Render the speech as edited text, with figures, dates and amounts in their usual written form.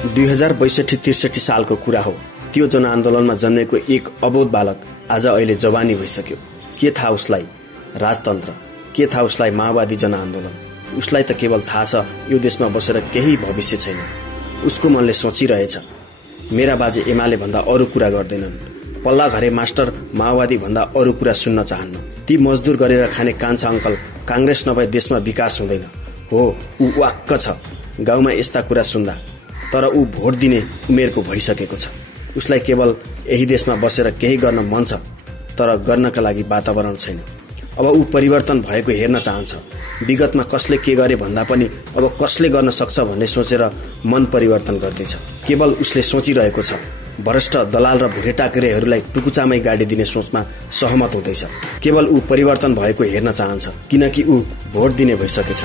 2062-63 सालको कुरा हो। त्यो जनआन्दोलनमा जन्मेको एक अबोध बालक आज अहिले जवानी भइसक्यो। के थाहा उसलाई राजतन्त्र, के थाहा उसलाई माओवादी जनआन्दोलन। उसलाई त केवल थाहा छ यो देशमा बसेर केही भविष्य छैन। उसको मनले सोचिरहेछ, मेरा बाजे एमाले भन्दा अरू कुरा गर्दैनन्, पल्ला घरे मास्टर माओवादी भन्दा अरू कुरा सुन्न चाहन्न, ती मजदुर गरेर खाने कान्छा अङ्कल कांग्रेस नभए देशमा विकास हुँदैन। हो, ऊ वाक्क छ गाउँमा यस्ता कुरा सुन्दा, तर ऊ भोट दिने उमेरको भइसकेको छ। उसलाई केवल यही देशमा बसेर केही गर्न मन छ, तर गर्नका लागि वातावरण छैन। अब ऊ परिवर्तन भएको हेर्न चाहन्छ। विगतमा कसले के गरे भन्दा पनि अब कसले गर्न सक्छ भन्ने सोचेर मन परिवर्तन गर्दैछ। केवल उसले सोचिरहेको छ, भ्रष्ट दलाल र भुरेटाकेरेहरूलाई टुकुचामै गाडी दिने सोचमा सहमत हुँदैछ। केवल ऊ परिवर्तन भएको हेर्न चाहन्छ, किनकि ऊ भोट दिने भइसकेछ।